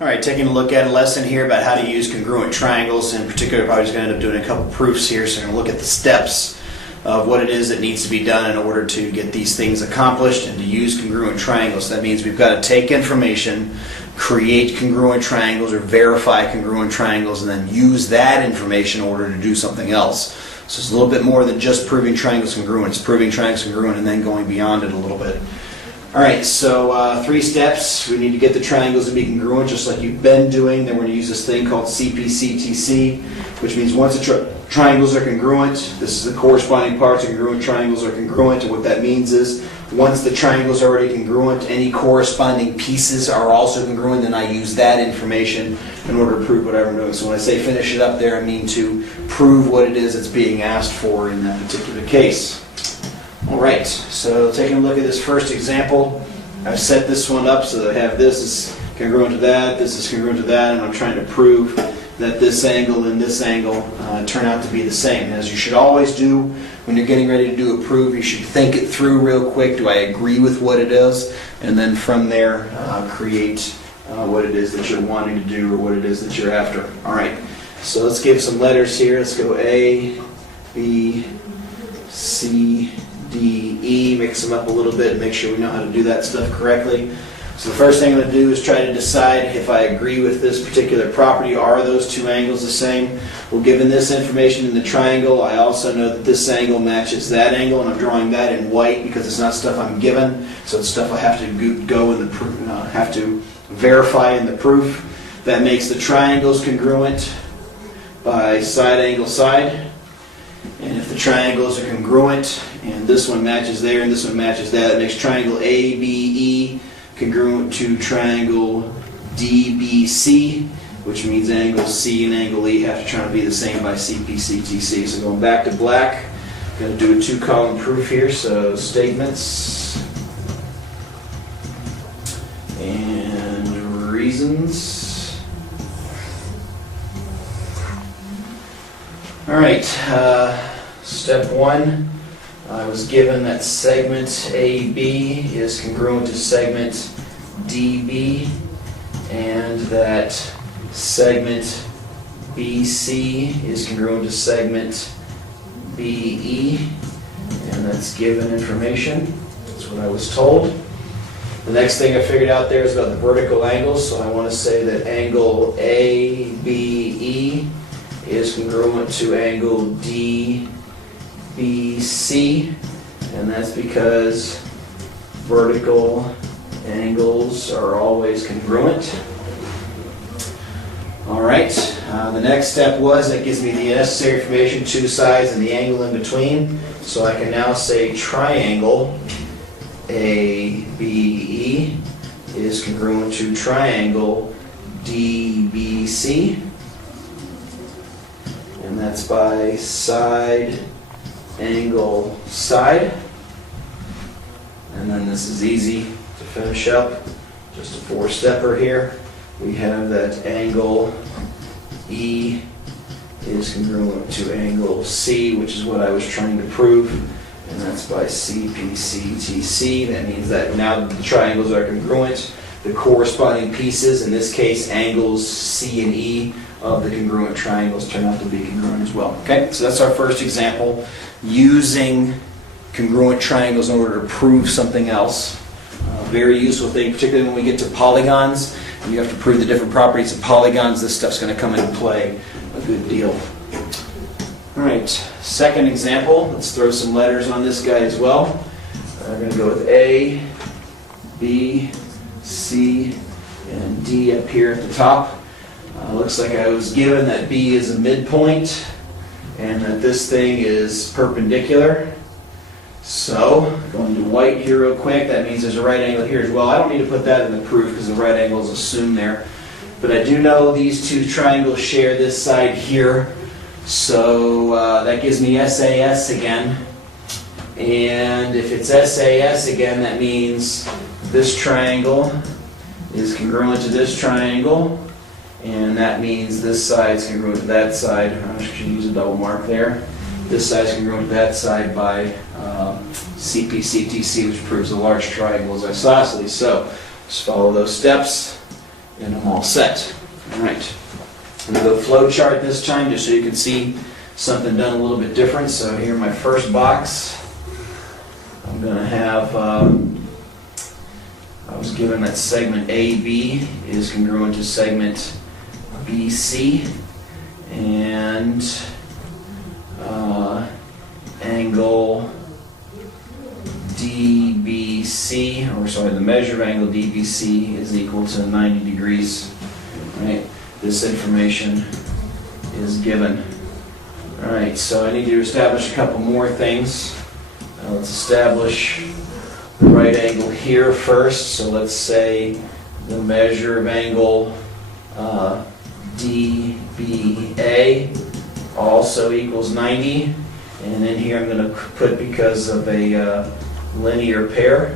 All right, taking a look at a lesson here about how to use congruent triangles. In particular, probably just going to end up doing a couple proofs here. So I'm going to look at the steps of what it is that needs to be done in order to get these things accomplished and to use congruent triangles. That means we've got to take information, create congruent triangles or verify congruent triangles, and then use that information in order to do something else. So it's a little bit more than just proving triangles congruent. It's proving triangles congruent and then going beyond it a little bit. All right, so 3 steps. We need to get the triangles to be congruent, just like you've been doing. Then we're going to use this thing called CPCTC, which means once the triangles are congruent, this is the corresponding parts of congruent triangles are congruent, and what that means is once the triangles are already congruent, any corresponding pieces are also congruent, then I use that information in order to prove whatever I'm doing. So when I say finish it up there, I mean to prove what it is that's being asked for in that particular case. All right, so taking a look at this first example, I've set this one up so that I have this is congruent to that, this is congruent to that, and I'm trying to prove that this angle and this angle turn out to be the same. As you should always do when you're getting ready to do a proof, you should think it through real quick. Do I agree with what it is? And then from there, create what it is that you're wanting to do or what it is that you're after. All right, so let's give some letters here. Let's go A, B, C, D, E, mix them up a little bit and make sure we know how to do that stuff correctly. So the first thing I'm going to do is try to decide if I agree with this particular property. Are those two angles the same? Well, given this information in the triangle, I also know that this angle matches that angle, and I'm drawing that in white because it's not stuff I'm given, so it's stuff I have to go in the proof, have to verify in the proof. That makes the triangles congruent by side angle side. And if the triangles are congruent, and this one matches there and this one matches that, it makes triangle ABE congruent to triangle DBC, which means angle C and angle E have to try to be the same by CPCTC. So going back to black, I'm going to do a 2-column proof here. So statements and reasons. All right, step 1. I was given that segment AB is congruent to segment DB, and that segment BC is congruent to segment BE, and that's given information. That's what I was told. The next thing I figured out there is about the vertical angles, so I want to say that angle ABE is congruent to angle DBC, and that's because vertical angles are always congruent. All right, the next step was that gives me the necessary information, 2 sides and the angle in between, so I can now say triangle ABE is congruent to triangle DBC, and that's by side angle side. And then this is easy to finish up, just a 4-stepper here. We have that angle E is congruent to angle C, which is what I was trying to prove, and that's by CPCTC. That means that now that the triangles are congruent, the corresponding pieces, in this case angles C and E of the congruent triangles, turn out to be congruent as well. Okay, so that's our first example, using congruent triangles in order to prove something else. Very useful thing, particularly when we get to polygons, and you have to prove the different properties of polygons. This stuff's going to come into play a good deal. All right, second example. Let's throw some letters on this guy as well. We're going to go with A, B, C, and D up here at the top. Looks like I was given that B is a midpoint and that this thing is perpendicular. So, going to white here real quick, that means there's a right angle here as well. I don't need to put that in the proof because the right angle is assumed there. But I do know these 2 triangles share this side here. So that gives me SAS again. And if it's SAS again, that means this triangle is congruent to this triangle. And that means this side is congruent to that side. I should use a double mark there. This side is congruent to that side by CPCTC, which proves a large triangle is isosceles. So just follow those steps and I'm all set. All right. I'm going to go flow chart this time just so you can see something done a little bit different. So here in my first box, I'm going to have, I was given that segment AB is congruent to segment BC, and angle DBC, or sorry, the measure of angle DBC is equal to 90 degrees. Right? This information is given. All right, so I need to establish a couple more things. Let's establish the right angle here first. So let's say the measure of angle DBA also equals 90. And in here I'm going to put, because of a linear pair,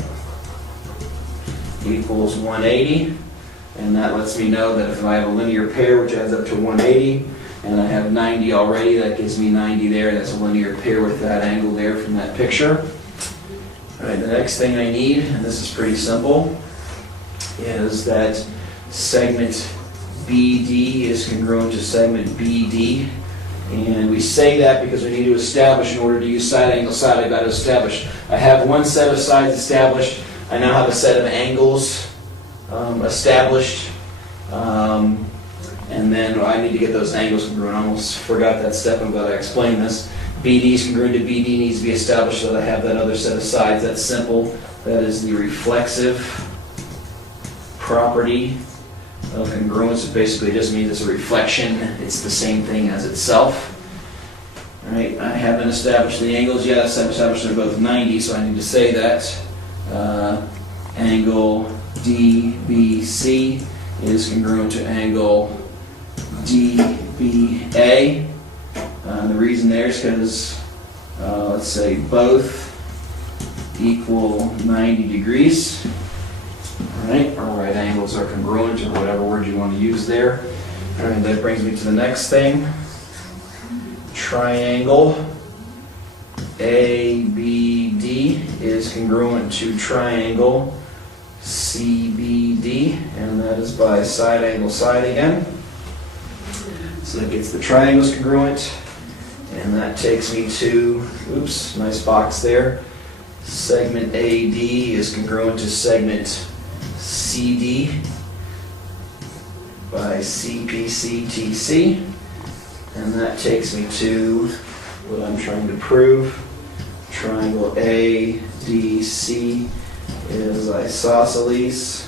equals 180. And that lets me know that if I have a linear pair which adds up to 180, and I have 90 already, that gives me 90 there. That's a linear pair with that angle there from that picture. All right, the next thing I need, and this is pretty simple, is that segment BD is congruent to segment BD. And we say that because we need to establish, in order to use side angle side, I've got to establish. I have one set of sides established. I now have a set of angles established. And then I need to get those angles congruent. I almost forgot that step. I'm glad I explained this. BD is congruent to BD needs to be established so that I have that other set of sides. That's simple. That is the reflexive property of congruence. It basically just means it's a reflection. It's the same thing as itself. All right, I haven't established the angles yet. I've established they're both 90, so I need to say that angle DBC is congruent to angle DBA. The reason there is because, let's say, both equal 90 degrees. All right, our right angles are congruent, or whatever word you want to use there. All right, that brings me to the next thing. Triangle ABD is congruent to triangle CBD, and that is by side angle side again. So that gets the triangles congruent, and that takes me to, oops, nice box there. Segment AD is congruent to segment CD by CPCTC, and that takes me to what I'm trying to prove. Triangle ADC is isosceles,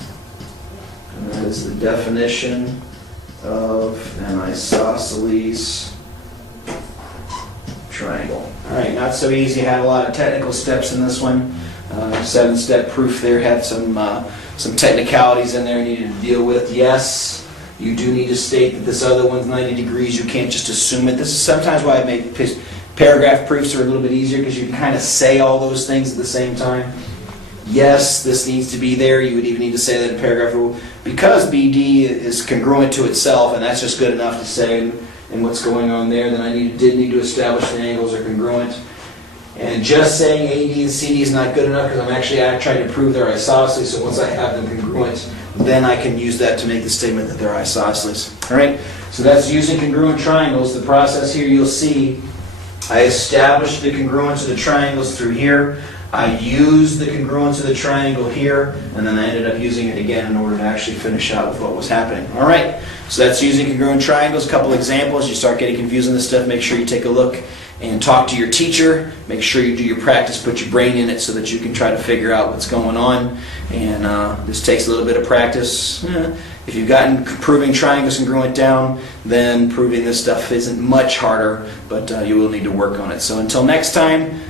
and that is the definition of an isosceles triangle. All right, not so easy. Had a lot of technical steps in this one. 7-step proof there had some technicalities in there I needed to deal with. Yes, you do need to state that this other one's 90 degrees. You can't just assume it. This is sometimes why I make paragraph proofs are a little bit easier, because you can kind of say all those things at the same time. Yes, this needs to be there. You would even need to say that in paragraph rule. Because BD is congruent to itself, and that's just good enough to say and what's going on there, then I did need to establish the angles are congruent. And just saying AD and CD is not good enough, because I'm actually trying to prove they're isosceles. So once I have them congruent, then I can use that to make the statement that they're isosceles. All right, so that's using congruent triangles. The process here, you'll see, I established the congruence of the triangles through here. I used the congruence of the triangle here, and then I ended up using it again in order to actually finish out with what was happening. All right, so that's using congruent triangles. A couple examples. You start getting confused on this stuff, make sure you take a look and talk to your teacher. Make sure you do your practice, put your brain in it so that you can try to figure out what's going on. And this takes a little bit of practice. If you've gotten proving triangles congruent down, then proving this stuff isn't much harder, but you will need to work on it. So until next time,